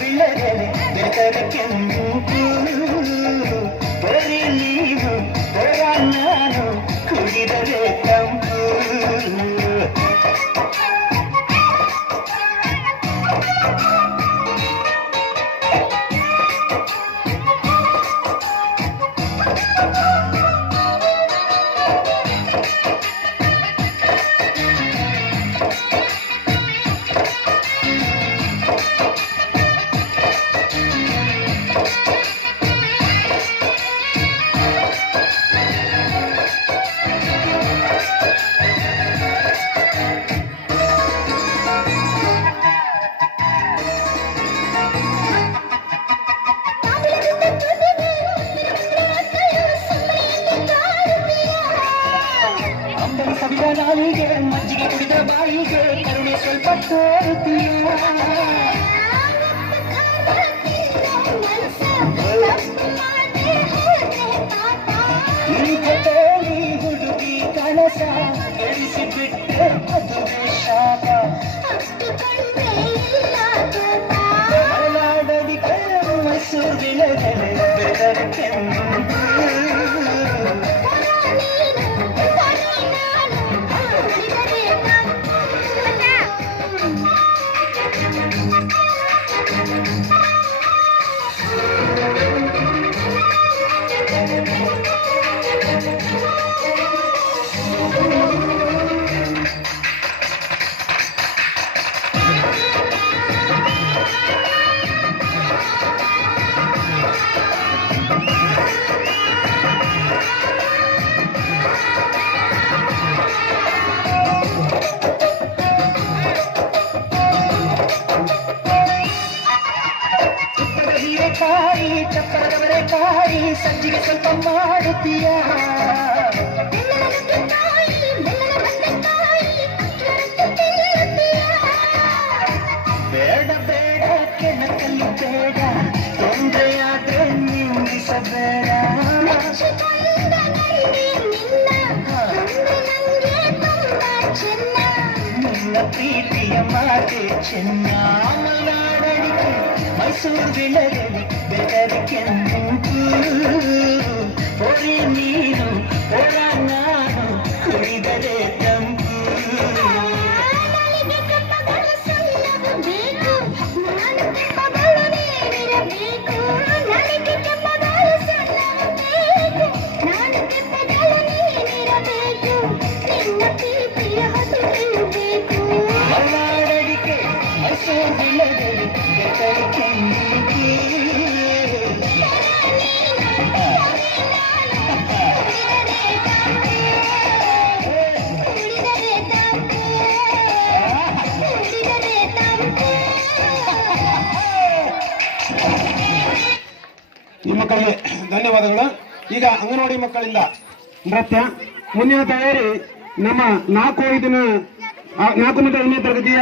ಬಿಳ್ಳರೆ ಬೆಳಕರೆ ಕೆಂಪು ಬರೀ ನೀನು ಬರ ನಾನು ಕುಡಿದರೆ ತಂಪು ಸವಿದ ನಾಲಿಗೆ ಮಜ್ಜಿಗೆ ಕುಡಿದ ಬಾಯಿಗೆ ಕರುಣೆ ಸ್ವಲ್ಪ ತೋರುತ್ತೀಯ ಈ ಹುಡುಗಿ ಕನಸ ಎಳಿಸಿಬಿಟ್ಟೆ ಮದುವೆ ಶಾಪ ಮಲೆನಾಡದಿಗೆ ಮೈಸೂರಿನ ಬೆಳಕರೆ ಕೆಂಪು ಕಾಯಿ ಚಪ್ಪರದವರೆ ಕಾಯಿ ಸಂಜಿಗೆ ಸ್ವಲ್ಪ ಮಾಡುತ್ತೀಯ ಬೇಡ ಬೇಡ ಕೆಣಕಲ್ಲಿ ಬೇಡ ತೊಂದರೆಯಾದ್ರೆ ನಿಂದಿಸಬೇಡ ನಿನ್ನ ಪ್ರೀತಿಯ ಮಾತೆ ಚೆನ್ನ ಮಲೆನಾಡಡಿಗೆ ಮೈಸೂರು ಬಿಳಗಲಿ ಬೆಳಕರೆ ಕೆಂಪು ಹೊರೆ ನೀನು ಹೊರ ನಾನು ಕುಡಿದರೆ ತಂಪು ಮಲೆನಾಡಡಿಗೆ ಮೈಸೂರು ಬಿಳಗಲಿ ಬೆಳಕರೆ ಕೆಂಪು ಈ ಮಕ್ಕಳಿಗೆ ಧನ್ಯವಾದಗಳು. ಈಗ ಅಂಗನವಾಡಿ ಮಕ್ಕಳಿಂದ ನೃತ್ಯ ಮುಂದಿನ ತಯಾರಿ ನಮ್ಮ 4 ಮತ್ತು 5ನೇ ತರಗತಿಯ